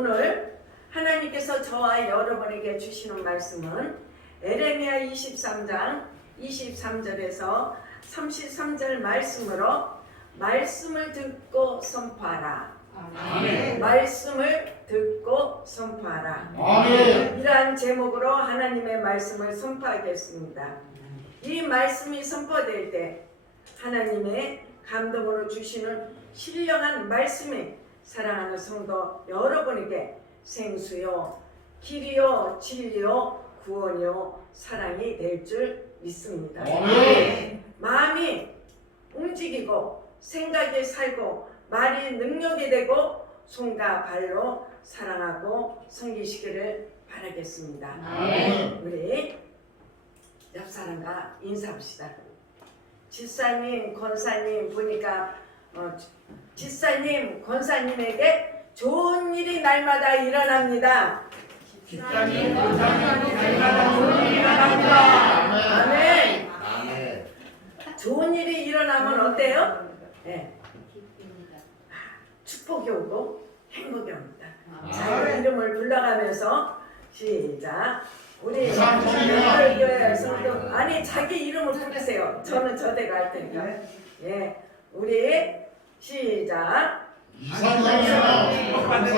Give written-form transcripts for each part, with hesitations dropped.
오늘 하나님께서 저와 여러분에게 주시는 말씀은 에레미야 23장 23절에서 33절 말씀으로 말씀을 듣고 선포하라. 아멘. 말씀을 듣고 선포하라. 아멘. 이러한 제목으로 하나님의 말씀을 선포하겠습니다. 이 말씀이 선포될 때 하나님의 감동으로 주시는 신령한 말씀이 사랑하는 성도 여러분에게 생수요, 길이요, 진리요, 구원이요, 사랑이 될 줄 믿습니다. 아멘. 마음이 움직이고 생각이 살고 말이 능력이 되고 손과 발로 사랑하고 섬기시기를 바라겠습니다. 아멘. 우리 옆 사람과 인사합시다. 집사님, 권사님 보니까 집사님, 권사님에게 좋은 일이 날마다 일어납니다. 집사님, 권사님, 날마다 좋은 일이 일어납니다. 아멘. 아멘. 좋은 일이 일어나면 어때요? 네. 축복이 오고 행복이 옵니다. 자, 이름을 불러가면서 시작. 우리 교회 성도 아니 자기 이름을 부르세요. 저는 저대로 할 테니까. 예, 우리 시작. 이상형이요. 축복받는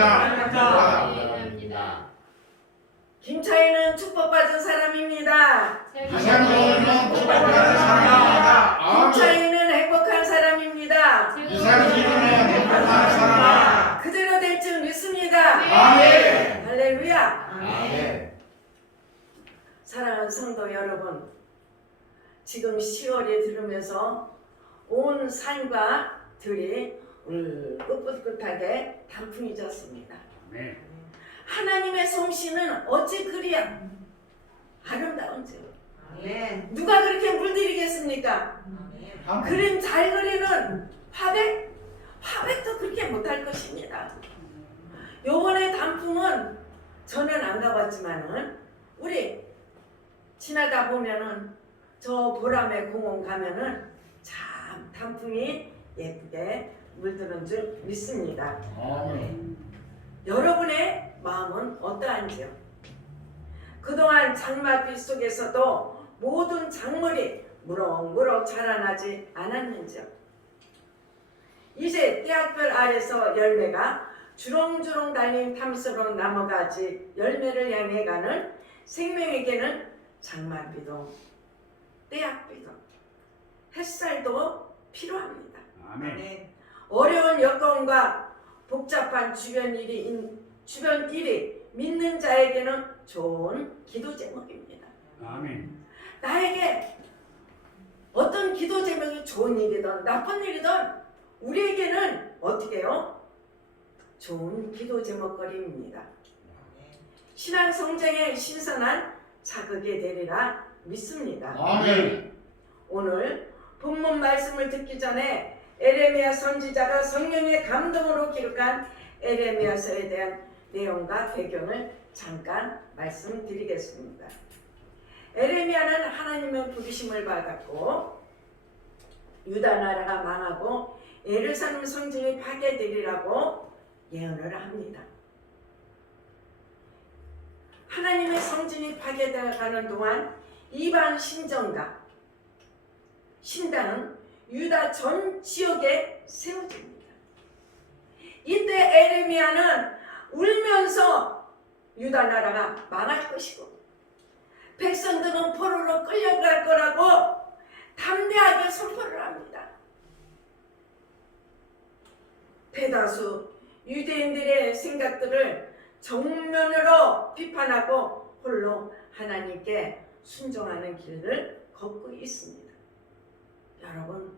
김차희는 축복받은 사람입니다. 이상형이요. 축복받는 사람입니다. 김차희는 행복한 사람입니다. 이상형이요. 행복한 사람입니다. 그대로 될 줄 믿습니다. 아멘. 할렐루야. 아멘. 사랑하는 성도 여러분, 지금 10월에 들으면서 온 산과 들이 울긋불긋하게 단풍이 졌습니다. 하나님의 솜씨는 어찌 그리 아름다운지. 누가 그렇게 물들이겠습니까? 그림 잘 그리는 화백도 그렇게 못할 것입니다. 요번에 단풍은 저는 안 가봤지만은 우리 지나다 보면은 저 보람의 공원 가면은 참 단풍이 예쁘게 물드는 줄 믿습니다. 아멘. 여러분의 마음은 어떠한지요? 그동안 장마빛 속에서도 모든 작물이 무럭무럭 자라나지 않았는지요? 이제 떼약별 아래서 열매가 주렁주렁 달린 탐스러운 나무가지 열매를 향해 가는 생명에게는 장마비도 떼약비도 햇살도 필요합니다. 아멘. 어려운 여건과 복잡한 주변 일이 믿는 자에게는 좋은 기도 제목입니다. 아멘. 나에게 어떤 기도 제목이 좋은 일이든 나쁜 일이든 우리에게는 어떻게 해요? 좋은 기도 제목거리입니다. 신앙 성장에 신선한 자극이 되리라 믿습니다. 아멘. 오늘 본문 말씀을 듣기 전에 에레미야 선지자가 성령의 감동으로 기록한 에레미야서에 대한 내용과 배경을 잠깐 말씀드리겠습니다. 에레미야는 하나님의 부르심을 받았고 유다 나라가 망하고 예루살렘 성전이 파괴되리라고 예언을 합니다. 하나님의 성전이 파괴되어가는 동안 이방 신정과 신당은 유다 전 지역에 세워집니다. 이때 에레미야는 울면서 유다 나라가 망할 것이고 백성들은 포로로 끌려갈 거라고 담대하게 선포를 합니다. 대다수 유대인들의 생각들을 정면으로 비판하고 홀로 하나님께 순종하는 길을 걷고 있습니다. 여러분,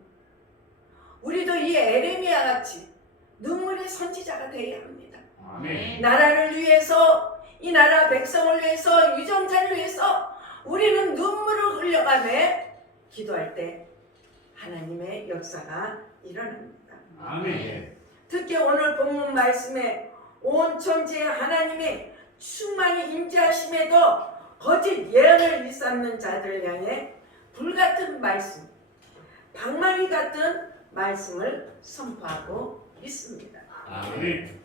우리도 이 에레미야 같이 눈물의 선지자가 되어야 합니다. 아멘. 나라를 위해서, 이 나라 백성을 위해서, 유정자를 위해서 우리는 눈물을 흘려가며 기도할 때 하나님의 역사가 일어납니다. 아멘. 특히 오늘 본문 말씀에 온 천지에 하나님이 충만히 임재하심에도 거짓 예언을 일삼는 자들을 향해 불같은 말씀, 방망이 같은 말씀을 선포하고 있습니다. 아멘.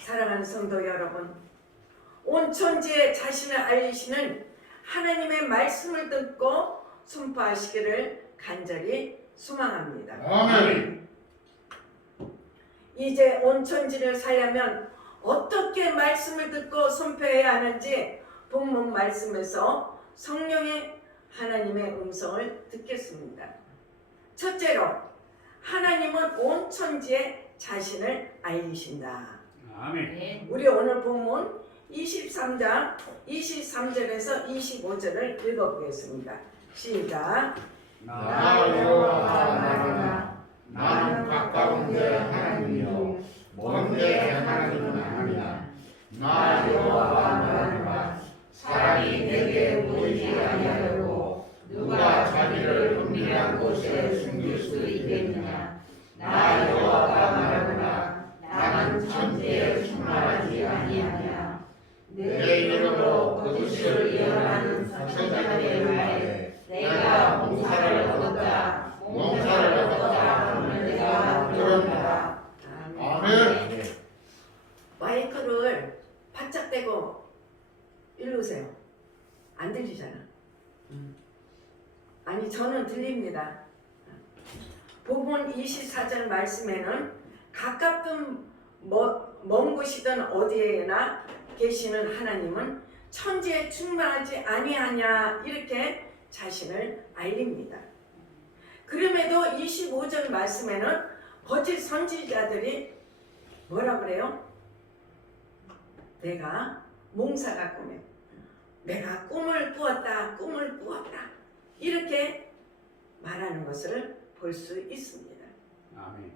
사랑하는 성도 여러분, 온 천지에 자신을 알리시는 하나님의 말씀을 듣고 선포하시기를 간절히 소망합니다. 아멘. 이제 온 천지를 살려면 어떻게 말씀을 듣고 선포해야 하는지 본문 말씀에서 성령의 하나님의 음성을 듣겠습니다. 첫째로, 하나님은 온 천지에 자신을 알리신다. 아멘. 우리 오늘 본문 23장 23절에서 25절을 읽어보겠습니다. 시작. 나 여호와 나라 나는 가까운데 하나님이요 먼데 하나님은 아니라. 나 여호와 나라 사람이 내게 보이지 아니하려고 누가 자기를 은밀한 곳에 숨길 수 있겠느냐. 나 여호와가 말하노라 나는 천지에 충만하지 아니하냐. 내 이름으로 거짓을 예언하는 선지자들의 말에 내가 몽사를 얻었다 하는 내가 들었노라. 아멘. 마이크를 바짝 대고 읽으세요. 안 들리잖아. 아니, 저는 들립니다. 본문 24절 말씀에는 가깝든 먼 곳이든 어디에나 계시는 하나님은 천지에 충만하지 아니하냐, 이렇게 자신을 알립니다. 그럼에도 25절 말씀에는 거짓 선지자들이 뭐라 그래요? 내가 몽사가 꿈에 내가 꿈을 꾸었다 이렇게 말하는 것을 볼 수 있습니다. 아멘.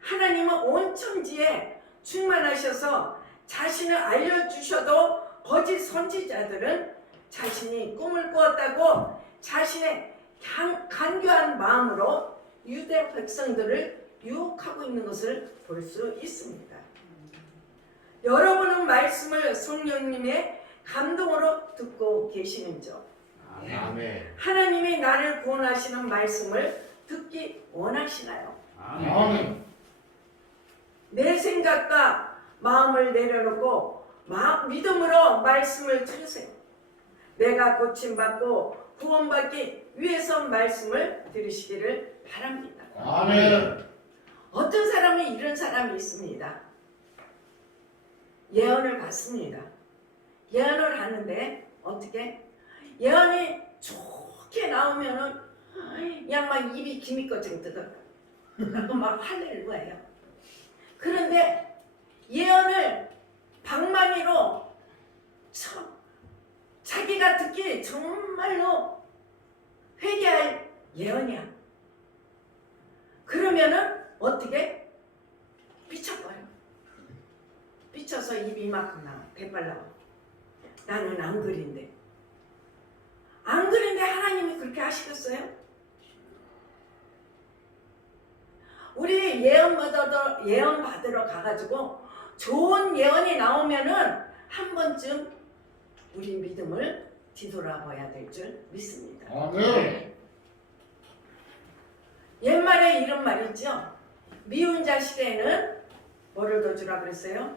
하나님은 온 천지에 충만하셔서 자신을 알려주셔도 거짓 선지자들은 자신이 꿈을 꾸었다고 자신의 간교한 마음으로 유대 백성들을 유혹하고 있는 것을 볼 수 있습니다. 여러분은 말씀을 성령님의 감동으로 듣고 계시는지요? 아멘. 하나님이 나를 구원하시는 말씀을 듣기 원하시나요? 아멘. 내 생각과 마음을 내려놓고 믿음으로 말씀을 들으세요. 내가 고침받고 구원받기 위해서 말씀을 들으시기를 바랍니다. 아멘. 어떤 사람이 이런 사람이 있습니다. 예언을 받습니다. 예언을 하는데 어떻게? 예언이 좋게 나오면은 그냥 막 입이 기미꺼증 뜯어. 그리고 막 할렐루야예요. 그런데 예언을 방망이로 쳐 자기가 듣기 정말로 회개할 예언이야. 그러면은 어떻게? 삐쳐버려. 삐쳐서 입이 이만큼 나와. 대빨 나와. 나는 안 그린데. 안 그린데 하나님이 그렇게 하시겠어요? 우리 예언 받으러 가가지고 좋은 예언이 나오면은 한 번쯤 우리 믿음을 뒤돌아봐야 될 줄 믿습니다. 아멘. 옛말에 이런 말 있죠. 미운 자식에는 뭐를 더 주라 그랬어요?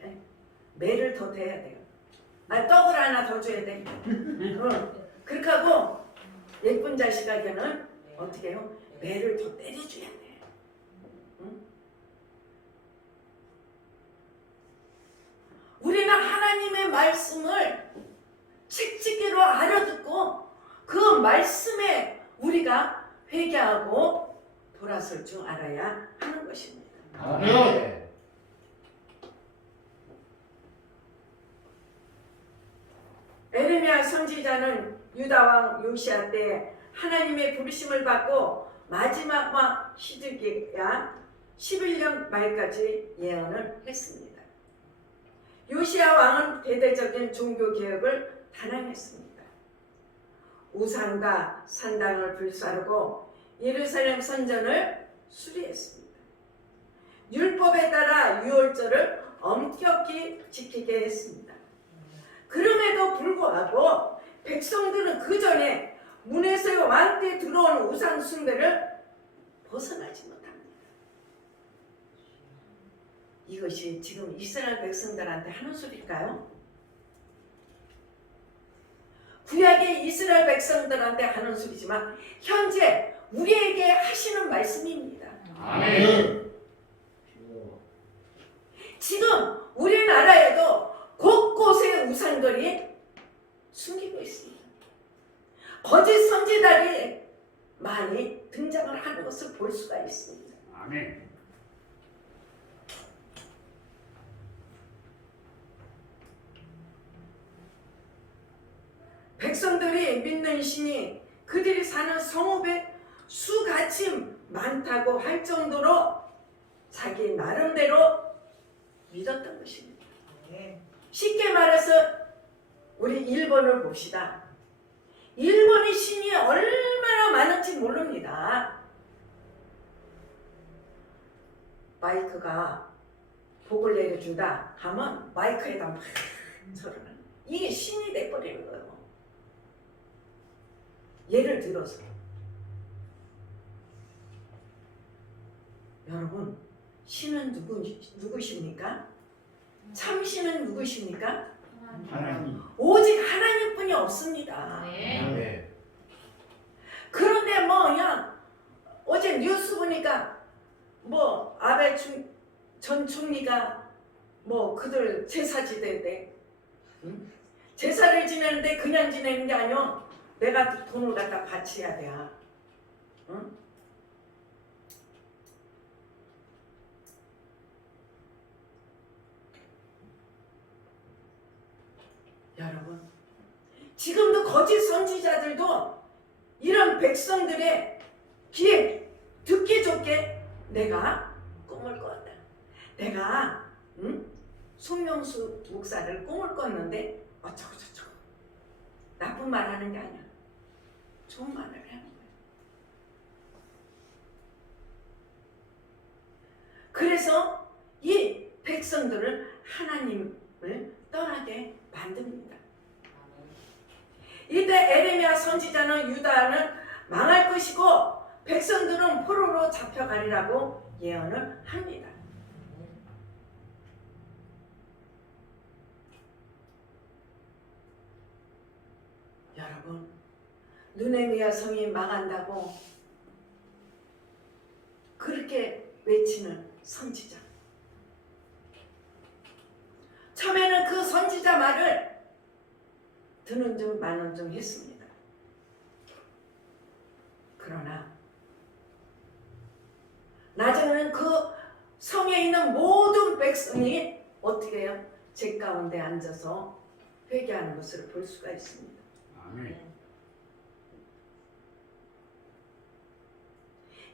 네. 매를 더 대야 돼요. 떡을 하나 더 줘야 돼. 그렇게 하고 예쁜 자식에게는 어떻게 해요? 매를 더 때려줘야 돼. 응? 우리는 하나님의 말씀을 책찍이로 알아듣고 그 말씀에 우리가 회개하고 돌아설 줄 알아야 하는 것입니다. 아멘. 에레미야 선지자는 유다 왕 요시야 때 하나님의 부르심을 받고 마지막 시드기야 11년 말까지 예언을 했습니다. 요시야 왕은 대대적인 종교 개혁을 단행했습니다. 우상과 산당을 불사르고 예루살렘 성전을 수리했습니다. 율법에 따라 유월절을 엄격히 지키게 했습니다. 그럼에도 불구하고 백성들은 그 전에 문에서 왕때 들어온 우상 숭배를 벗어나지 못합니다. 이것이 지금 이스라엘 백성들한테 하는 소리일까요? 구약의 이스라엘 백성들한테 하는 소리지만 현재 우리에게 하시는 말씀입니다. 아멘. 지금 우리나라에도 곳곳에 우상들이 숨기고 있습니다. 거짓 선지자들이 많이 등장을 하는 것을 볼 수가 있습니다. 아멘. 백성들이 믿는 신이 그들이 사는 성읍에 수같이 많다고 할 정도로 자기 나름대로 믿었던 것입니다. 쉽게 말해서 우리 일본을 봅시다. 일본의 신이 얼마나 많은지 모릅니다. 마이크가 복을 내려준다 하면 마이크에다 막 절하는 이게 신이 돼버리는 거예요. 예를 들어서 여러분 신은 누구십니까? 참신은 누구십니까? 하나님. 오직 하나님뿐이 없습니다. 네. 그런데 뭐 그냥 어제 뉴스 보니까 뭐 아베 전 총리가 뭐 그들 제사 지내는데 제사를 지내는데 그냥 지내는 게 아니오. 내가 돈을 갖다 바쳐야 돼. 응? 여러분 지금도 거짓 선지자들도 이런 백성들의 귀에 듣기 좋게 내가 꿈을 꿨다. 내가 송명수 목사를 꿈을 꿨는데 어쩌고 저쩌고 나쁜 말 하는 게 아니야. 좋은 말을 하는 거예요. 그래서 이 백성들을 하나님을 떠나게 만듭니다. 이때 에레미야 선지자는 유다는 망할 것이고 백성들은 포로로 잡혀가리라고 예언을 합니다. 여러분 느헤미야 성이 망한다고 그렇게 외치는 선지자. 처음에는 그 선지자 말을 드는 중 마는 중 했습니다. 그러나 나중에는 그 성에 있는 모든 백성이 어떻게 해요? 제 가운데 앉아서 회개하는 것을 볼 수가 있습니다. 아멘.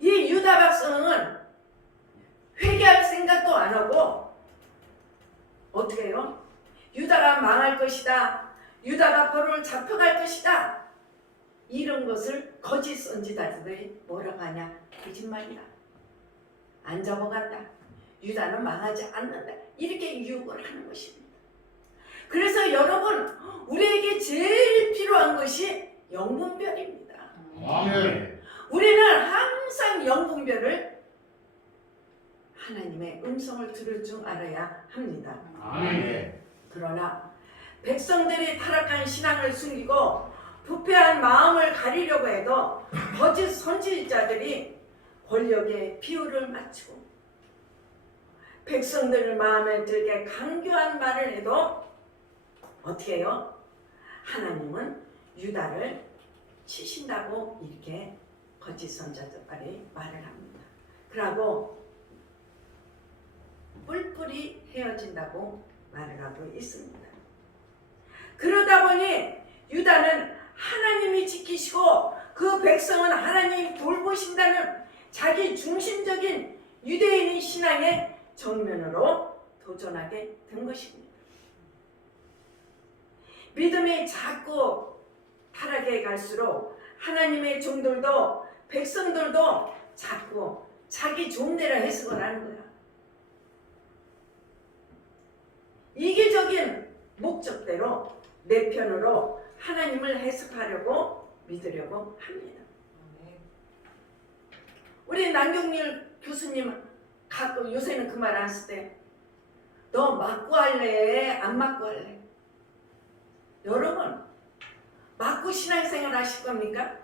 이 유다 백성은 회개할 생각도 안 하고 어떻게 해요? 유다가 망할 것이다. 유다가 포로를 잡혀갈 것이다. 이런 것을 거짓 선지자들이 뭐라고 하냐? 거짓말이다. 안 잡아간다. 유다는 망하지 않는다. 이렇게 유혹을 하는 것입니다. 그래서 여러분 우리에게 제일 필요한 것이 영분별입니다. 아멘. 우리는 항상 영분별을 하나님의 음성을 들을 줄 알아야 합니다. 아멘. 그러나 백성들이 타락한 신앙을 숨기고 부패한 마음을 가리려고 해도 거짓 선지자들이 권력에 비율을 맞추고 백성들 마음에 들게 강교한 말을 해도 어떻게 해요? 하나님은 유다를 치신다고 이렇게 거짓 선지자들이 말을 합니다. 그러고 뿔뿔이 헤어진다고 말을 하고 있습니다. 그러다 보니 유다는 하나님이 지키시고 그 백성은 하나님이 돌보신다는 자기 중심적인 유대인의 신앙의 정면으로 도전하게 된 것입니다. 믿음이 자꾸 타락해 갈수록 하나님의 종들도 백성들도 자꾸 자기 좋은대로 해석을 하는 거야. 이기적인 목적대로 내 편으로 하나님을 해석하려고 믿으려고 합니다. 우리 남경일 교수님 가끔 요새는 그 말 안 쓸 때 너 맞고 할래? 안 맞고 할래? 여러분, 맞고 신앙생활 하실 겁니까?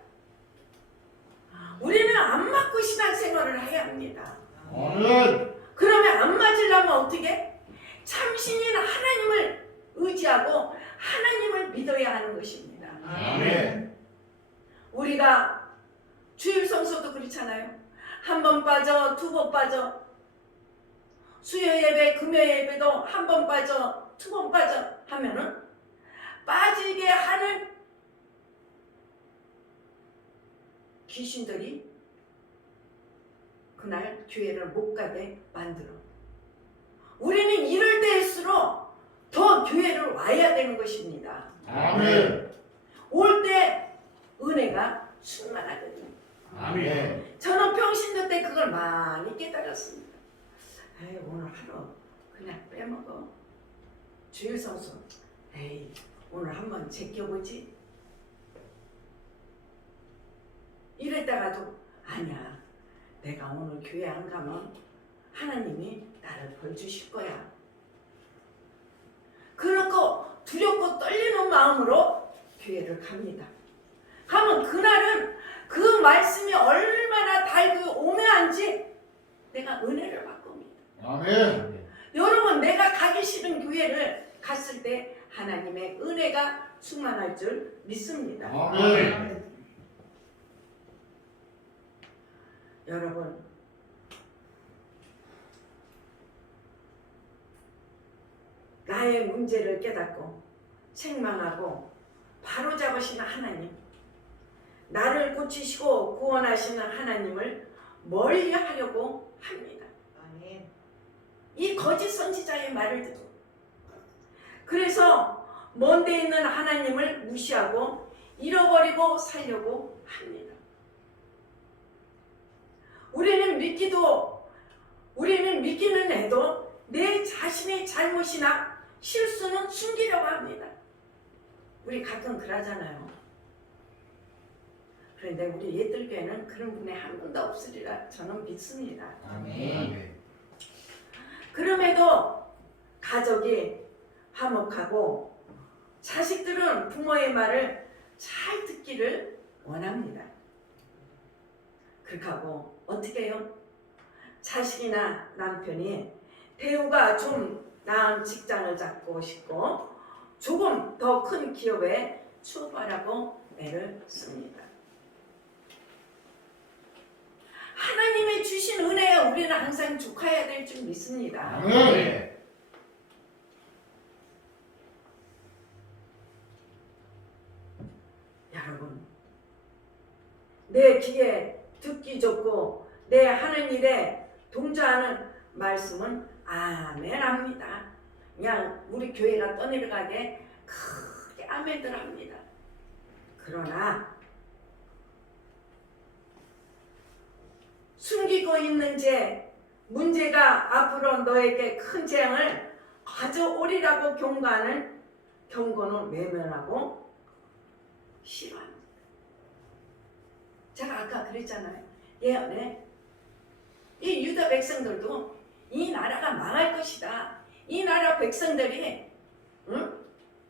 우리는 안 맞고 신앙생활을 해야 합니다. 아멘. 그러면 안 맞으려면 어떻게? 참신인 하나님을 의지하고 하나님을 믿어야 하는 것입니다. 아멘. 우리가 주일 성서도 그렇잖아요. 한 번 빠져, 두 번 빠져. 수요 예배, 금요 예배도 한 번 빠져, 두 번 빠져 하면은 빠지게 하는 귀신들이 그날 교회를 못 가게 만들어. 우리는 이럴 때일수록 더 교회를 와야 되는 것입니다. 아멘. 올 때 은혜가 충만하거든요. 아멘. 저는 평신도 때 그걸 많이 깨달았습니다. 에이, 오늘 하루 그냥 빼먹어. 주일 성수. 에이, 오늘 한번 제껴보지. 이랬다가도 아니야. 내가 오늘 교회 안 가면 하나님이 나를 벌 주실 거야. 그렇고 두렵고 떨리는 마음으로 교회를 갑니다. 가면 그날은 그 말씀이 얼마나 달고 오묘한지 내가 은혜를 받겁니다. 아멘. 여러분, 내가 가기 싫은 교회를 갔을 때 하나님의 은혜가 충만할 줄 믿습니다. 아멘. 여러분, 나의 문제를 깨닫고 책망하고 바로잡으시는 하나님, 나를 고치시고 구원하시는 하나님을 멀리하려고 합니다. 아멘. 이 거짓 선지자의 말을 듣고, 그래서 먼데 있는 하나님을 무시하고 잃어버리고 살려고 합니다. 우리는 믿기는 해도 내 자신의 잘못이나 실수는 숨기려고 합니다. 우리 가끔 그러잖아요. 그런데 우리 옛들교회는 그런 분이 한 분도 없으리라 저는 믿습니다. 아멘. 그럼에도 가족이 화목하고 자식들은 부모의 말을 잘 듣기를 원합니다. 그렇게 하고 어떻게 해요? 자식이나 남편이 대우가 좀 나은 직장을 잡고 싶고 조금 더 큰 기업에 취업하라고 애를 씁니다. 하나님의 주신 은혜에 우리는 항상 족해야 될 줄 믿습니다. 아멘. 여러분, 내 귀에 듣기 좋고 내 하는 일에 동조하는 말씀은 아멘 합니다. 그냥 우리 교회가 떠내려가게 크게 아멘들 합니다. 그러나 숨기고 있는 죄, 문제가 앞으로 너에게 큰 재앙을 가져오리라고 경고하는 경고는 외면하고 싫어합니다. 제가 아까 그랬잖아요. 예언에 이 유다 백성들도 이 나라가 망할 것이다. 이 나라 백성들이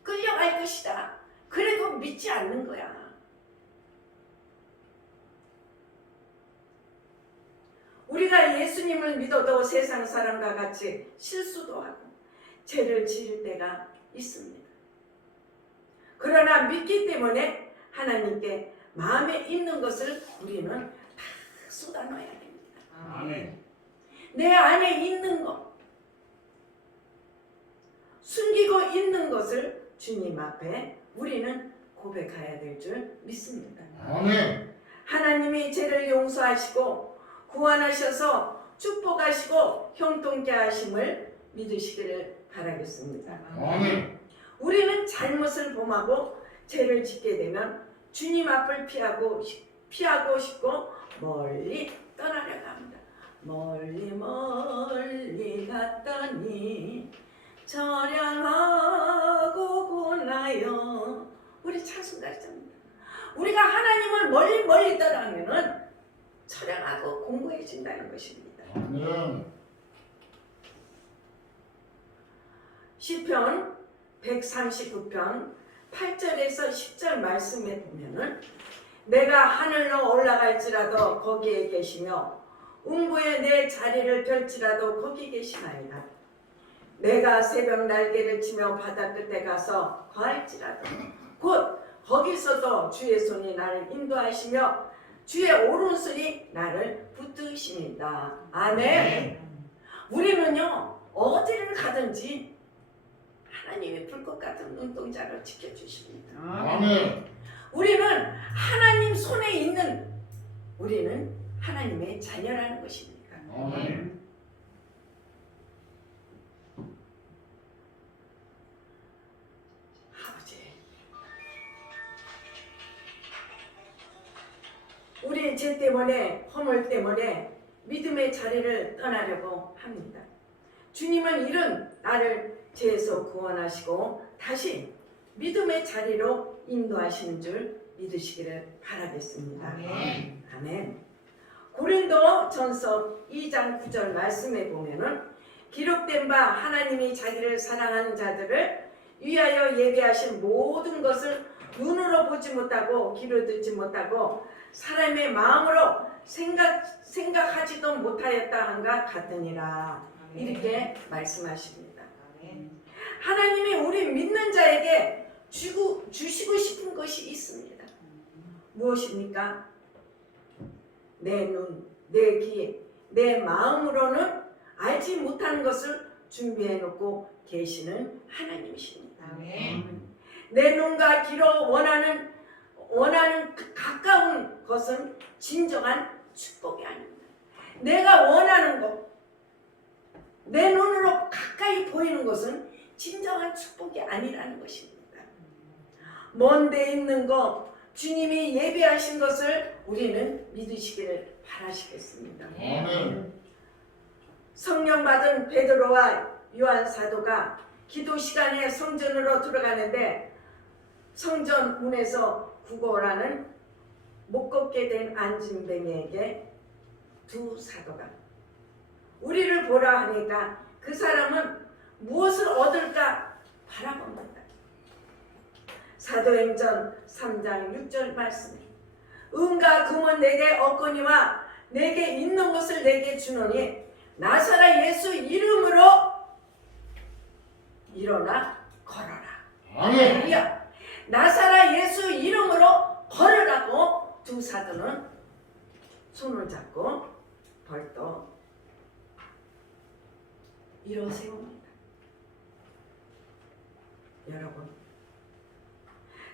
끌려갈 것이다. 그래도 믿지 않는 거야. 우리가 예수님을 믿어도 세상 사람과 같이 실수도 하고 죄를 지을 때가 있습니다. 그러나 믿기 때문에 하나님께 마음에 있는 것을 우리는 다 쏟아넣어야 됩니다. 아멘. 내 안에 있는 것, 숨기고 있는 것을 주님 앞에 우리는 고백해야 될 줄 믿습니다. 아멘. 하나님이 죄를 용서하시고 구원하셔서 축복하시고 형통케 하심을 믿으시기를 바라겠습니다. 아멘. 우리는 잘못을 범하고 죄를 짓게 되면 주님 앞을 피하고 싶고 멀리 떠나려고 합니다. 멀리 멀리 갔더니 처량하고 고나요. 우리 찬송가입니다. 우리가 하나님을 멀리 멀리 떠나면은 처량하고 공고해진다는 것입니다. 아멘. 시편 139편 8절에서 10절 말씀에 보면은 내가 하늘로 올라갈지라도 거기에 계시며 음부에 내 자리를 펼지라도 거기 계시나이다. 내가 새벽 날개를 치며 바다 끝에 가서 거할지라도 곧 거기서도 주의 손이 나를 인도하시며 주의 오른손이 나를 붙드십니다. 아멘. 우리는요 어디를 가든지 하나님의 불꽃 같은 눈동자를 지켜주십니다. 아멘. 우리는 하나님 손에 있는 우리는 하나님의 자녀라는 것입니다. 아멘. 아버지, 우리 죄 때문에 허물 때문에 믿음의 자리를 떠나려고 합니다. 주님은 이런 나를 죄에서 구원하시고 다시 믿음의 자리로 인도하시는 줄 믿으시기를 바라겠습니다. 아멘. 아멘. 고린도 전서 2장 9절 말씀에 보면은 기록된 바 하나님이 자기를 사랑하는 자들을 위하여 예배하신 모든 것을 눈으로 보지 못하고 귀로 듣지 못하고 사람의 마음으로 생각하지도 못하였다 한가 같으니라. 이렇게 말씀하십니다. 아멘. 하나님이 우리 믿는 자에게 주시고 싶은 것이 있습니다. 무엇입니까? 내 눈, 내 귀, 내 마음으로는 알지 못하는 것을 준비해 놓고 계시는 하나님이십니다. 아멘. 내 눈과 귀로 원하는 그 가까운 것은 진정한 축복이 아닙니다. 내가 원하는 것, 내 눈으로 가까이 보이는 것은 진정한 축복이 아니라는 것입니다. 먼 데 있는 것, 주님이 예비하신 것을 우리는 믿으시기를 바라시겠습니다. 아멘. 성령 받은 베드로와 요한 사도가 기도 시간에 성전으로 들어가는데 성전 문에서 구걸하는 못 걷게 된 안진뱅이에게 두 사도가 우리를 보라 하니까 그 사람은 무엇을 얻을까 바라봅니다. 사도행전 3장 6절 말씀에 은과 금은 내게 얻거니와 내게 있는 것을 내게 주노니 나사렛 예수 이름으로 일어나 걸어라. 아멘. 할렐루야. 나사렛 예수 이름으로 걸으라고 두 사도는 손을 잡고 벌떡 일어세웁니다. 여러분,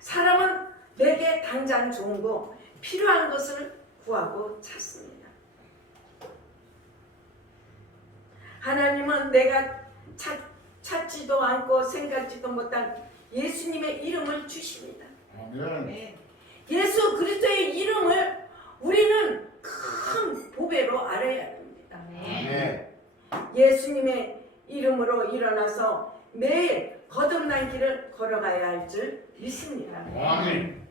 사람은 내게 당장 좋은 거 필요한 것을 구하고 찾습니다. 하나님은 내가 찾지도 않고 생각지도 못한 예수님의 이름을 주십니다. 아멘. 아멘. 예수 그리스도의 이름을 우리는 큰 보배로 알아야 됩니다. 아멘. 아멘. 예수님의 이름으로 일어나서 매일 거듭난 길을 걸어가야 할 줄 믿습니다. 아멘.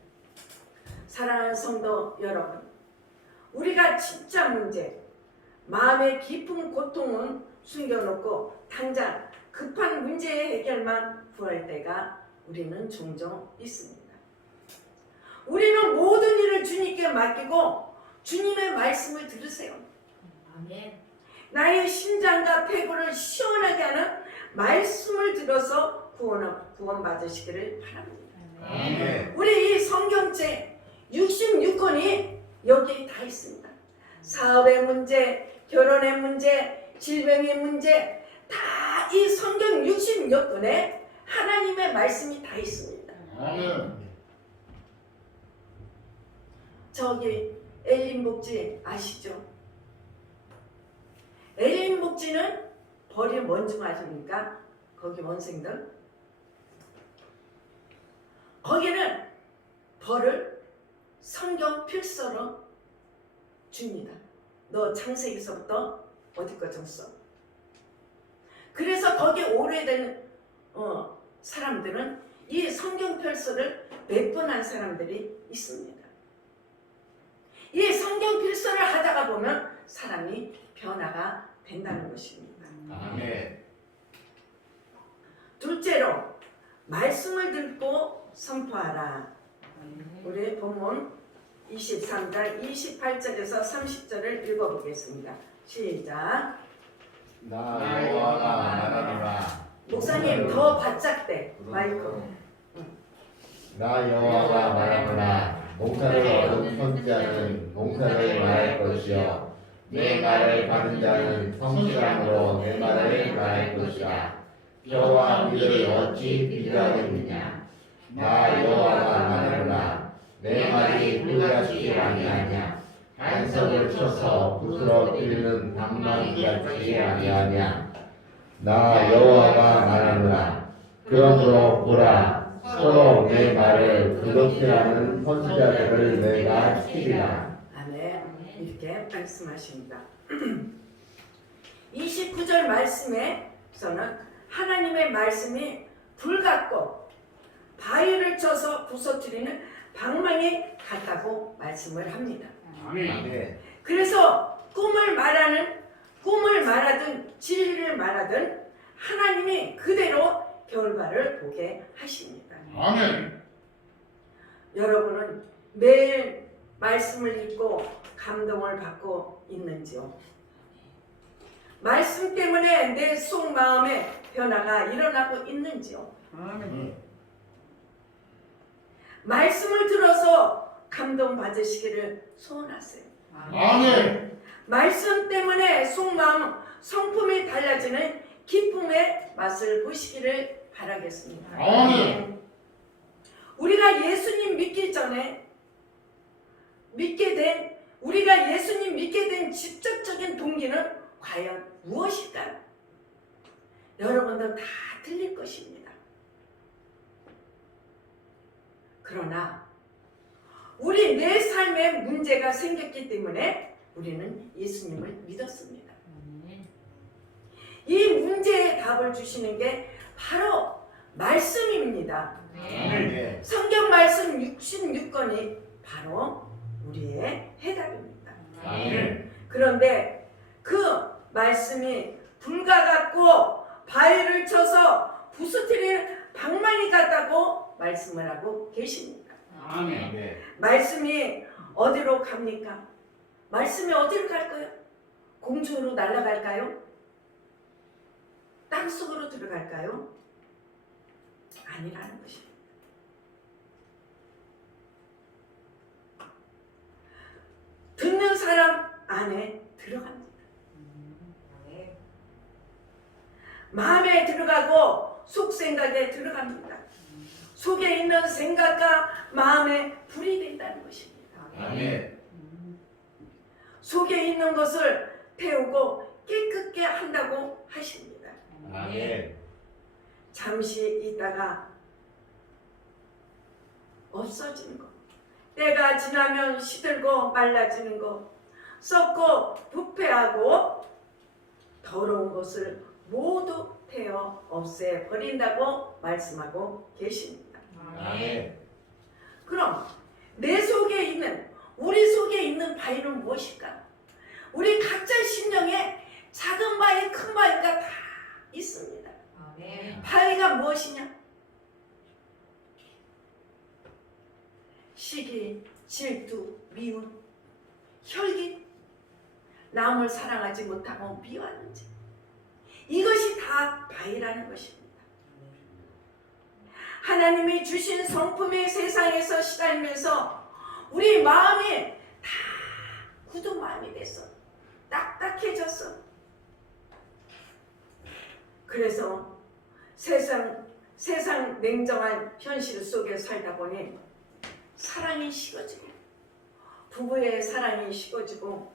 사랑하는 성도 여러분, 우리가 진짜 문제, 마음의 깊은 고통은 숨겨놓고 당장 급한 문제의 해결만 구할 때가 우리는 종종 있습니다. 우리는 모든 일을 주님께 맡기고 주님의 말씀을 들으세요. 아멘. 나의 심장과 폐부를 시원하게 하는 말씀을 들어서 구원받으시기를 바랍니다. 아멘. 우리 이 성경책 66권이 여기에 다 있습니다. 사업의 문제, 결혼의 문제, 질병의 문제 다 이 성경 66권에 하나님의 말씀이 다 있습니다. 아멘. 저기 엘린복지 아시죠? 엘린복지는 벌이 뭔지 아십니까? 거기 원생들 거기는 벌을 성경 필서로 줍니다. 너 창세기서부터 어디 거 줬어? 그래서 거기 오래된 사람들은 이 성경 필서를 몇 번 한 사람들이 있습니다. 이 성경 필서를 하다가 보면 사람이 변화가 된다는 것입니다. 아멘. 말씀을 듣고 선포하라. 우리 본문 23절 28절에서 30절을 읽어보겠습니다. 시작. 나 여호와가 말하노라. 목사님 더 바짝 대 마이크. 나 여호와가 말하노라. 농사를 얻은 선지자는 농사를 말할 것이요 내 말을 받은 자는 성실함으로 내 말을 말할 것이라. 뼈와 피를 어찌 비교하겠느냐. 나 여호와가 말하노라. 내 말이 후회하시지 아니하냐. 한석을 쳐서 붓으로 삐르는 방망이 같지 아니하냐. 나 여호와가 말하노라. 그러므로 보라, 서로 내 말을 그렇게하는 선지자들을 내가 치리라. 아멘. 이렇게 말씀하십니다. 29절 말씀에서는 하나님의 말씀이 불 같고 바위를 쳐서 부서뜨리는 방망이 같다고 말씀을 합니다. 아멘. 그래서 꿈을 말하든 진리를 말하든 하나님이 그대로 결과를 보게 하십니다. 아멘. 여러분은 매일 말씀을 읽고 감동을 받고 있는지요? 말씀 때문에 내 속 마음에 변화가 일어나고 있는지요? 아멘. 말씀을 들어서 감동 받으시기를 소원하세요. 아멘. 말씀 때문에 속마음 성품이 달라지는 기쁨의 맛을 보시기를 바라겠습니다. 아멘. 우리가 예수님 믿게 된 직접적인 동기는 과연 무엇일까요? 여러분들 다 틀릴 것입니다. 그러나 우리 내 삶에 문제가 생겼기 때문에 우리는 예수님을 믿었습니다. 이 문제의 답을 주시는 게 바로 말씀입니다. 아멘. 성경 말씀 66권이 바로 우리의 해답입니다. 아멘. 그런데 그 말씀이 불과 같고 바위를 쳐서 부수뜨리는 방망이 같다고 말씀을 하고 계십니다. 아멘. 말씀이 어디로 갑니까? 말씀이 어디로 갈까요? 공중으로 날아갈까요? 땅속으로 들어갈까요? 아니라는 것입니다. 듣는 사람 안에 들어갑니다. 마음에 들어가고 속 생각에 들어갑니다. 속에 있는 생각과 마음에 불이 된다는 것입니다. 아멘. 속에 있는 것을 태우고 깨끗게 한다고 하십니다. 아멘. 잠시 있다가 없어지는 것, 때가 지나면 시들고 말라지는 것, 썩고 부패하고 더러운 것을 모두 태워 없애버린다고 말씀하고 계십니다. 아멘. 그럼 내 속에 있는, 우리 속에 있는 바위는 무엇일까? 우리 각자 심령에 작은 바위, 큰 바위가 다 있습니다. 바위가 무엇이냐? 시기, 질투, 미움, 혈기, 남을 사랑하지 못하고 미워하는 죄. 이것이 다 바위라는 것입니다. 하나님이 주신 성품의 세상에서 시달면서 우리 마음이 다 굳은 마음이 됐어. 딱딱해졌어. 그래서 세상 냉정한 현실 속에 살다 보니 사랑이 식어지고, 부부의 사랑이 식어지고,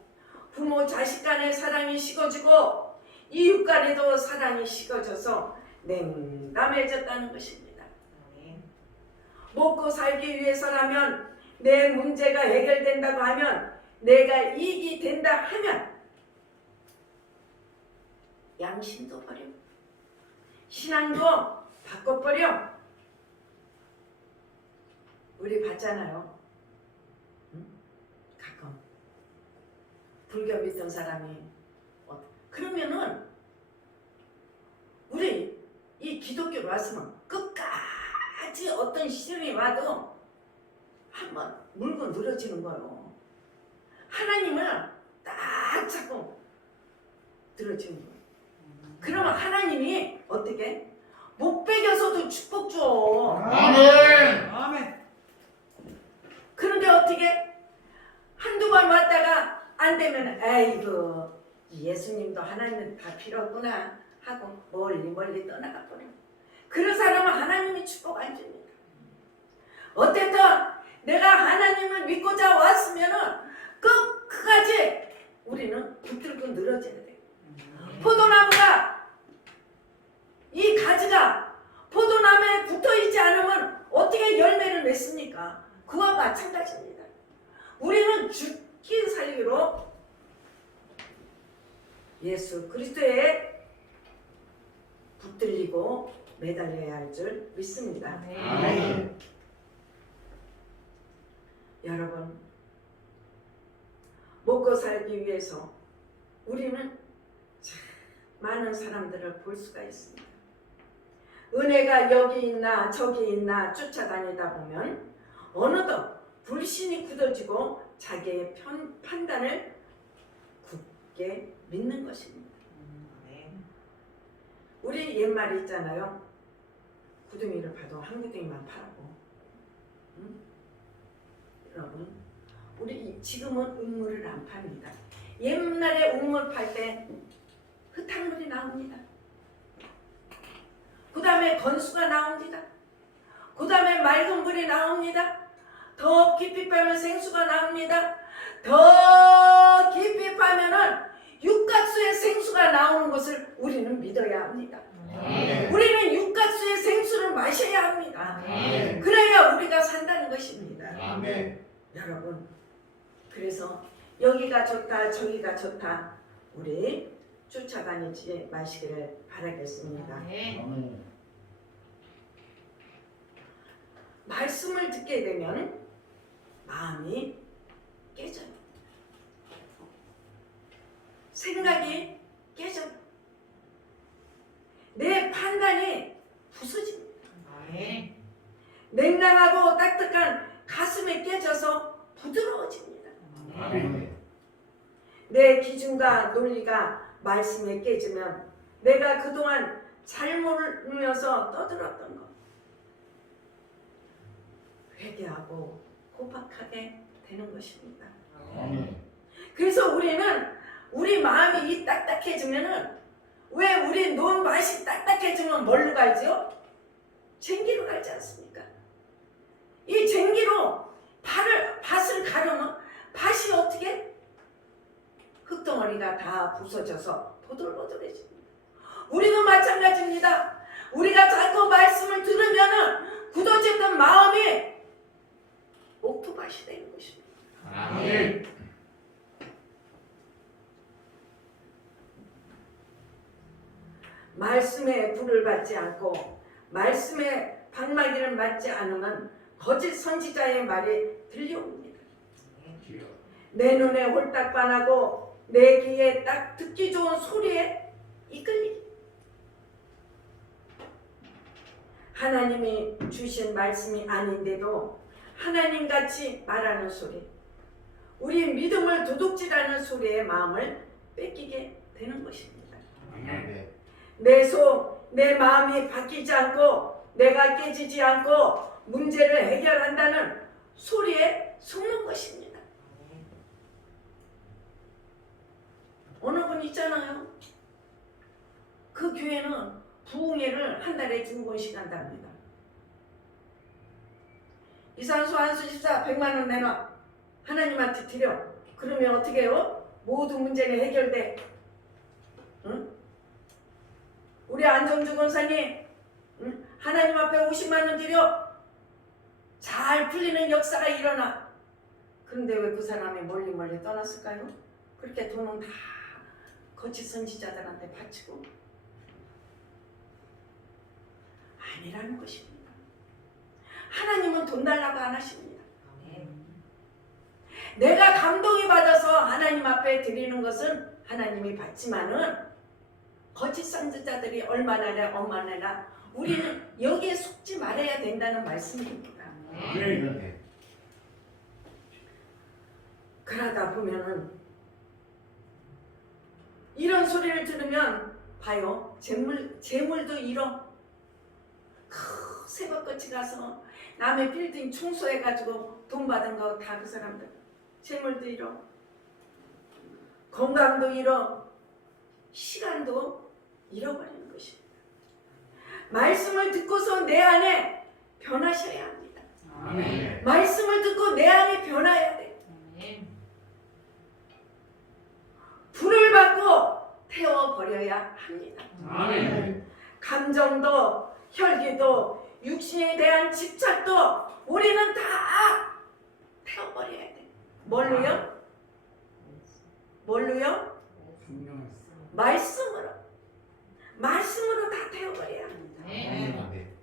부모 자식 간의 사랑이 식어지고, 이웃 간에도 사랑이 식어져서 냉담해졌다는 것입니다. 먹고 살기 위해서라면, 내 문제가 해결된다고 하면, 내가 이익이 된다 하면 양심도 버려, 신앙도 바꿔버려. 우리 봤잖아요. 응? 가끔 불교 믿던 사람이 그러면은 우리 이 기독교로 왔으면 끝까지 어떤 시련이 와도 한번 물고 늘어지는 거예요. 하나님을 딱 잡고 늘어지는 거예요. 그러면 하나님이 어떻게? 못 베겨서도 축복 줘. 아멘. 아멘. 그런데 어떻게? 한두 번 왔다가 안 되면 아이고 예수님도 하나님 다 필요 없구나 하고 멀리 떠나가 버려. 그런 사람은 하나님이 축복 안 줍니다. 어쨌든 내가 하나님을 믿고자 왔으면은 끝까지 우리는 붙들고 늘어져야 돼. 포도나무가 이 가지가 포도나무에 붙어 있지 않으면 어떻게 열매를 맺습니까? 그와 마찬가지입니다. 우리는 죽기 살기로 예수 그리스도에 붙들리고 매달려야 할 줄 믿습니다. 아멘. 여러분, 먹고 살기 위해서 우리는 참 많은 사람들을 볼 수가 있습니다. 은혜가 여기 있나 저기 있나 쫓아다니다 보면 어느덧 불신이 굳어지고 자기의 판단을 굳게 믿는 것입니다. 우리 옛말에 있잖아요. 구덩이를 파도 한 구덩이만 파라고. 응? 여러분, 우리 지금은 우물을 안 팝니다. 옛날에 우물 팔 때 흙탕물이 나옵니다. 그 다음에 건수가 나옵니다. 그 다음에 맑은 물이 나옵니다. 더 깊이 파면 생수가 나옵니다. 더 깊이 파면은 육각수의 생수가 나오는 것을 우리는 믿어야 합니다. 아멘. 우리는 육각수의 생수를 마셔야 합니다. 아멘. 그래야 우리가 산다는 것입니다. 아멘. 여러분, 그래서 여기가 좋다 저기가 좋다 우리 쫓아다니지 마시기를 바라겠습니다. 아멘. 말씀을 듣게 되면 마음이 깨져요. 생각이 깨져요. 내 판단이 부서집니다. 냉랭하고 딱딱한 가슴이 깨져서 부드러워집니다. 아멘. 내 기준과 논리가 말씀에 깨지면 내가 그동안 잘못하면서 떠들었던 것 회개하고 고백하게 되는 것입니다. 아멘. 그래서 우리는 우리 마음이 이 딱딱해지면은 왜 우리 논 맛이 딱딱해지면 뭘로 갈지요? 쟁기로 갈지 않습니까? 이 쟁기로 밭을 가르면 밭이 어떻게? 흙덩어리가 다 부서져서 보들보들해집니다. 우리도 마찬가지입니다. 우리가 자꾸 말씀을 들으면은 굳어졌던 마음이 옥토밭이 되는 것입니다. 아멘. 말씀에 불을 받지 않고 말씀에 방마기를 맞지 않으면 거짓 선지자의 말이 들려옵니다. 내 눈에 홀딱 반하고 내 귀에 딱 듣기 좋은 소리에 이끌리기. 하나님이 주신 말씀이 아닌데도 하나님같이 말하는 소리, 우리 믿음을 도둑질하는 소리에 마음을 뺏기게 되는 것입니다. 아멘. 내 속, 내 마음이 바뀌지 않고 내가 깨지지 않고 문제를 해결한다는 소리에 속는 것입니다. 어느 분 있잖아요. 그 교회는 부흥회를 한 달에 2번씩 한답니다. 이산수 한수 집사 100만 원 내놔. 하나님한테 드려. 그러면 어떻게 해요? 모든 문제는 해결돼. 응? 우리 안정주 권사님, 응? 하나님 앞에 50만 원 드려. 잘 풀리는 역사가 일어나. 그런데 왜 그 사람이 멀리 떠났을까요? 그렇게 돈은 다 거짓 선지자들한테 바치고 아니라는 것입니다. 하나님은 돈 달라고 안 하십니다. 내가 감동이 받아서 하나님 앞에 드리는 것은 하나님이 받지만은 거짓 선지자들이 얼마나 우리는 여기에 속지 말아야 된다는 말씀입니다. 아멘. 그러다 보면은 이런 소리를 들으면 봐요. 재물도 잃어. 새벽같이 가서 남의 빌딩 청소해가지고 돈 받은 거 다 그 사람들. 재물도 잃어. 건강도 잃어. 시간도 잃어버리는 것입니다. 말씀을 듣고서 내 안에 변하셔야 합니다. 아멘. 말씀을 듣고 내 안에 변화해야 돼. 불을 받고 태워버려야 합니다. 아멘. 감정도, 혈기도, 육신에 대한 집착도 우리는 다 태워버려야 돼. 뭘로요? 뭘로요? 말씀으로. 말씀으로 다 태워버려야 합니다. 아멘.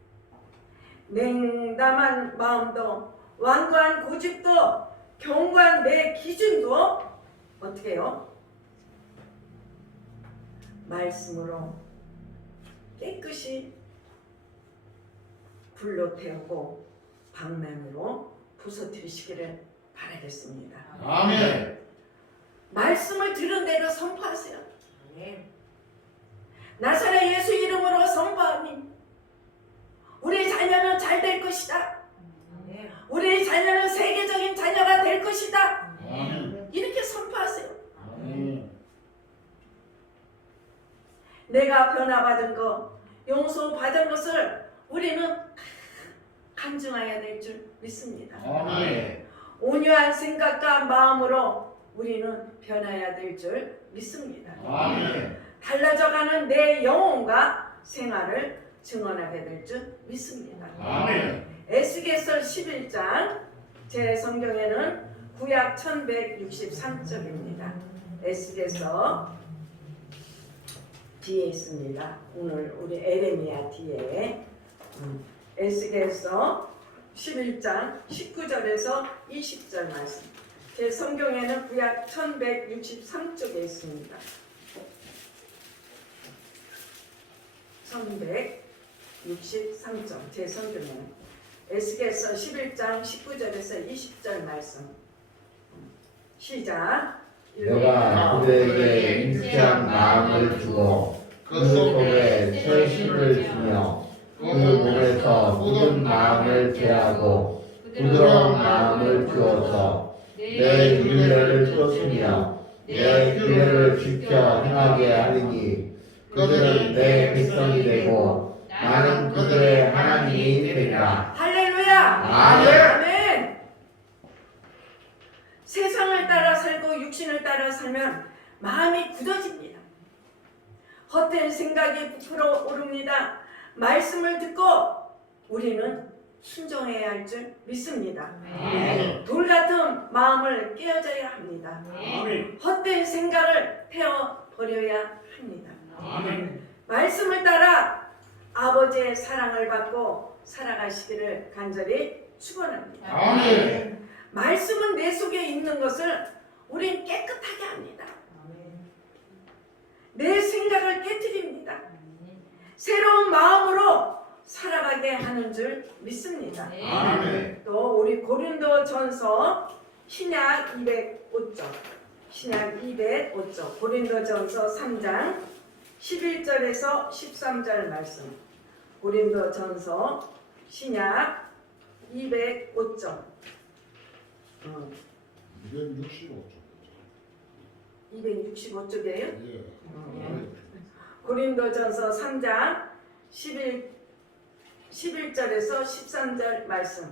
냉담한 마음도, 완고한 고집도, 견고한 내 기준도 어떻게 해요? 말씀으로 깨끗이 불로 태우고 방면으로 부서뜨리시기를 바라겠습니다. 아멘. 말씀을 들은 대로 선포하세요. 나사렛 예수 이름으로 선포하니 우리 자녀는 잘 될 것이다. 우리 자녀는 세계적인 자녀가 될 것이다. 아멘. 이렇게 선포하세요. 아멘. 내가 변화받은 것, 용서받은 것을 우리는 간증해야 될 줄 믿습니다. 아멘. 온유한 생각과 마음으로 우리는 변해야 될 줄 믿습니다. 아멘. 달라져가는 내 영혼과 생활을 증언하게 될 줄 믿습니다. 아멘. 에스겔서 11장 제 성경에는 구약 1163쪽입니다. 에스겔서 뒤에 있습니다. 오늘 우리 에레미야 뒤에 에스겔서 11장 19절에서 20절 말씀. 제 성경에는 구약 1163쪽에 있습니다. 1163쪽 제 성경에는 에스겔서 11장 19절에서 20절 말씀. 시작. 내가 그들에게 인치한 마음을 주고 그 속에 철심을 주며 그 몸에서 굳은 마음을 제하고 부드러운 마음을 주어서 내 윤례를 쫓으며 내 규례를 지켜 행하게 하리니 그들은 내 백성이 되고 나는 그들의 하나님이 되리라. 할렐루야. 아멘. 아멘. 세상을 따라 살고 육신을 따라 살면 마음이 굳어집니다. 헛된 생각이 부풀어 오릅니다. 말씀을 듣고 우리는 순종해야 할 줄 믿습니다. 아멘. 돌 같은 마음을 깨어져야 합니다. 아멘. 헛된 생각을 태워 버려야 합니다. 아멘. 말씀을 따라 아버지의 사랑을 받고 살아가시기를 간절히 축원합니다. 아멘. 말씀은 내 속에 있는 것을 우린 깨끗하게 합니다. 내 생각을 깨트립니다. 새로운 마음으로 살아가게 하는 줄 믿습니다. 아멘. 또 우리 고린도전서 신약 205쪽, 신약 205쪽, 고린도전서 3장 11절에서 13절 말씀. 고린도전서 신약 205쪽. 265쪽이에요? 예. 고린도전서 3장 11절에서 13절 말씀.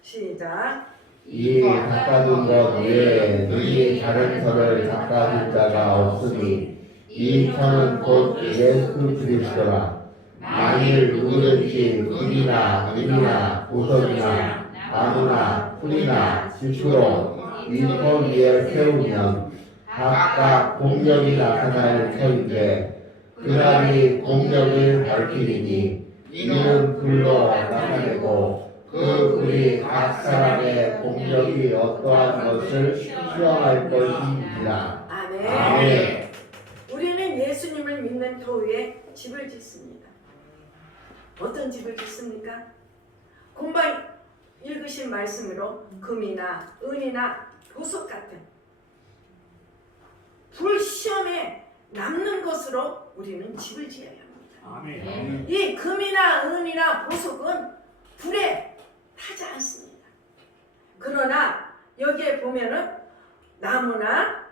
시작. 이 닦아둔 것 외에 너희 다른 터를 닦아줄 자가 없으니 이 터는 곧 예수 그리스도라. 만일 누구든지 금이나 은이나 보석이나 나무나 풀이나 짚으로 이 터 위에 세우면 각각 공력이 나타날 터인데 그날이 공력을 밝히리니 이는 불로 나타내고 그 불이 각 사람의 공력이 어떠한 것을 시험할 것이니라. 아멘. 아멘. 우리는 예수님을 믿는 터 위에 집을 짓습니다. 어떤 집을 짓습니까? 공방 읽으신 말씀으로 금이나 은이나 보석 같은 불시험에 남는 것으로 우리는 집을 지어야 합니다. 아멘. 이 금이나 은이나 보석은 불에 타지 않습니다. 그러나 여기에 보면은 나무나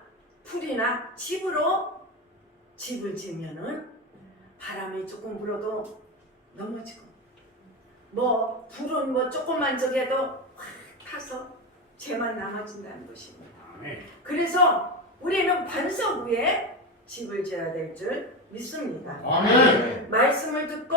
풀이나 집으로 집을 지으면은 바람이 조금 불어도 넘어지고 뭐 불은 뭐 조금만 저기해도 확 타서 재만 남아진다는 것입니다. 아멘. 그래서 우리는 반석 위에 집을 지어야 될 줄 믿습니다. 아멘. 말씀을 듣고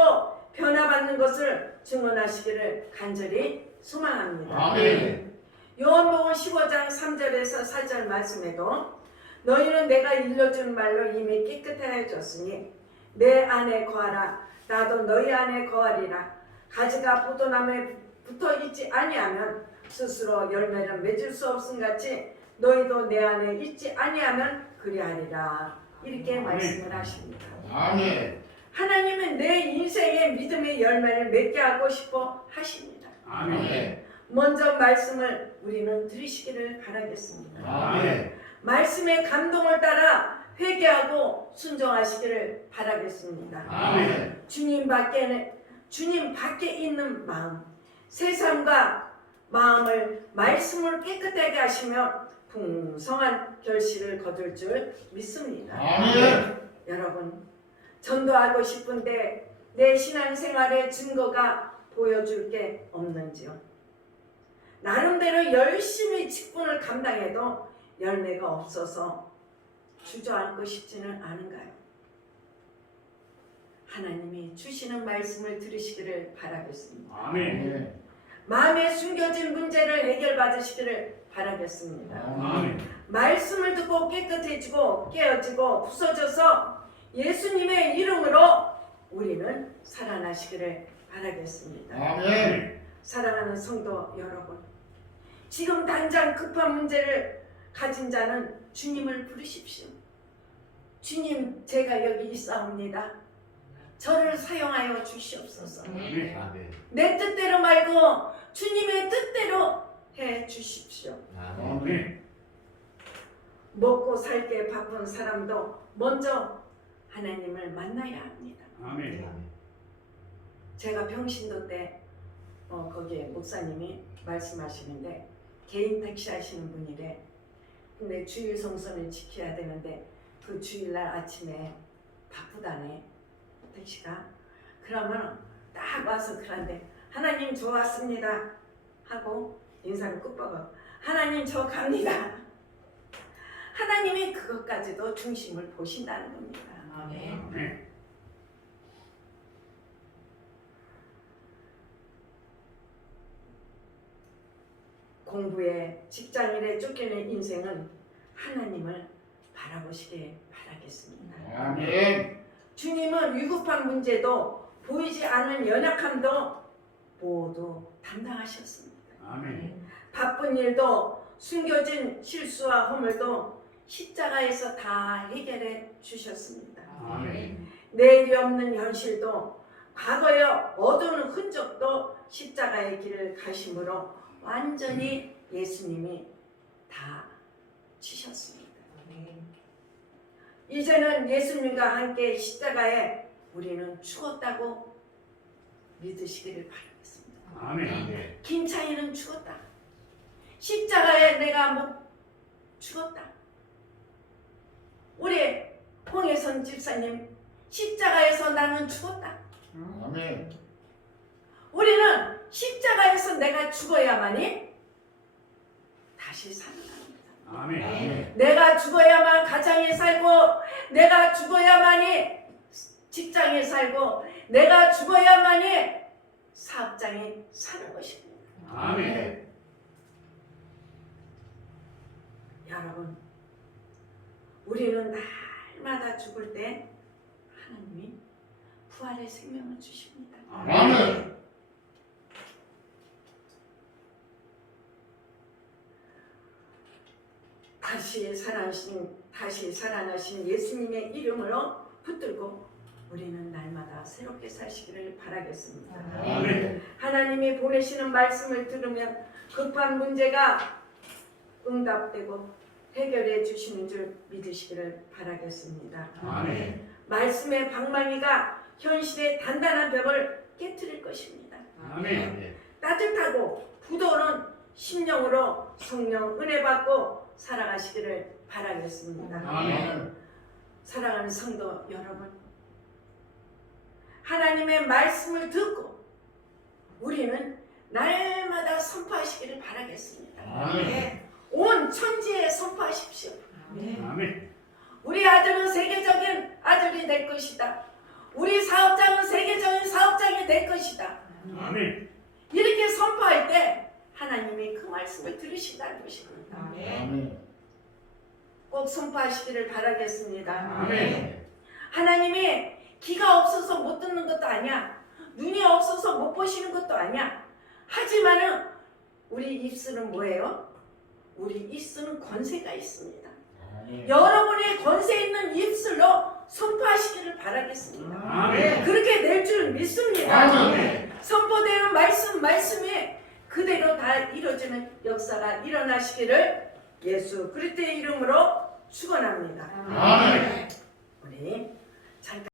변화받는 것을 증언하시기를 간절히 소망합니다. 아멘. 요한복음 15장 3절에서 4절 말씀에도 너희는 내가 일러준 말로 이미 깨끗해졌으니 내 안에 거하라 나도 너희 안에 거하리라. 가지가 포도나무에 붙어있지 아니하면 스스로 열매를 맺을 수 없음같이 너희도 내 안에 있지 아니하면 그리하리라. 이렇게 말씀을 하십니다. 아멘. 하나님은 내 인생의 믿음의 열매를 맺게 하고 싶어 하십니다. 아멘. 먼저 말씀을 우리는 들으시기를 바라겠습니다. 아멘. 말씀의 감동을 따라 회개하고 순종하시기를 바라겠습니다. 아멘. 주님 밖에 있는 마음, 세상과 마음을 말씀을 깨끗하게 하시며 풍성한 결실을 거둘 줄 믿습니다. 아멘. 여러분, 전도하고 싶은데 내 신앙생활의 증거가 보여줄 게 없는지요? 나름대로 열심히 직분을 감당해도 열매가 없어서 주저앉고 싶지는 않은가요? 하나님이 주시는 말씀을 들으시기를 바라겠습니다. 아멘. 마음에 숨겨진 문제를 해결받으시기를 바라겠습니다. 아멘. 말씀을 듣고 깨끗해지고 깨어지고 부서져서 예수님의 이름으로 우리는 살아나시기를 바라겠습니다. 아멘. 사랑하는 성도 여러분, 지금 당장 급한 문제를 가진 자는 주님을 부르십시오. 주님, 제가 여기 있사옵니다. 저를 사용하여 주시옵소서. 아멘. 아멘. 내 뜻대로 말고 주님의 뜻대로 해 주십시오. 아멘. 아멘. 먹고 살게 바쁜 사람도 먼저 하나님을 만나야 합니다. 아멘. 제가 병신도 때 거기에 목사님이 말씀하시는데 개인 택시 하시는 분이래. 근데 주일 성선을 지켜야 되는데 그 주일날 아침에 바쁘다네 택시가. 그러면 딱 와서 그런데 하나님 저 왔습니다 하고 인사를 꾹 하나님 저 갑니다. 하나님이 그것까지도 중심을 보신다는 겁니다. 아멘. 공부에 직장일에 쫓기는 인생은 하나님을 바라보시길 바라겠습니다. 아멘. 주님은 위급한 문제도 보이지 않는 연약함도 모두 담당하셨습니다. 아멘. 바쁜 일도 숨겨진 실수와 허물도 십자가에서 다 해결해 주셨습니다. 아멘. 내일이 없는 현실도 과거의 어두운 흔적도 십자가의 길을 가심으로 완전히 예수님이 다 치셨습니다. 이제는 예수님과 함께 십자가에 우리는 죽었다고 믿으시기를 바라겠습니다. 아멘. 김창희는 죽었다. 십자가에 내가 죽었다. 우리 홍혜선 집사님 십자가에서 나는 죽었다. 아멘. 우리는 십자가에서 내가 죽어야만이 다시 살아납니다. 아멘. 내가 죽어야만 가정에 살고, 내가 죽어야만이 직장에 살고, 내가 죽어야만이 사업장에 사는 것입니다. 아멘. 여러분, 우리는 날마다 죽을 때 하나님이 부활의 생명을 주십니다. 아멘. 다시 살아나신 예수님의 이름으로 붙들고 우리는 날마다 새롭게 사시기를 바라겠습니다. 아멘. 하나님이 보내시는 말씀을 들으면 급한 문제가 응답되고 해결해 주시는 줄 믿으시기를 바라겠습니다. 아멘. 말씀의 방망이가 현실의 단단한 벽을 깨트릴 것입니다. 아멘. 따뜻하고 부드러운 심령으로 성령 은혜 받고 살아가시기를 바라겠습니다. 아멘. 사랑하는 성도 여러분, 하나님의 말씀을 듣고 우리는 날마다 선포하시기를 바라겠습니다. 아멘. 온 천지에 선포하십시오. 아멘. 우리 아들은 세계적인 아들이 될 것이다. 우리 사업장은 세계적인 사업장이 될 것이다. 아멘. 이렇게 선포할 때 하나님이 그 말씀을 들으신다는 것입니다. 아멘. 꼭 선포하시기를 바라겠습니다. 아멘. 하나님이 귀가 없어서 못 듣는 것도 아니야. 눈이 없어서 못 보시는 것도 아니야. 하지만은 우리 입술은 뭐예요? 우리 입술은 권세가 있습니다. 여러분의 권세 있는 입술로 선포하시기를 바라겠습니다. 아멘. 그렇게 될 줄 믿습니다. 아멘. 선포되는 말씀이 그대로 다 이루어지는 역사가 일어나시기를 예수 그리스도의 이름으로 축원합니다. 아멘. 우리 잠깐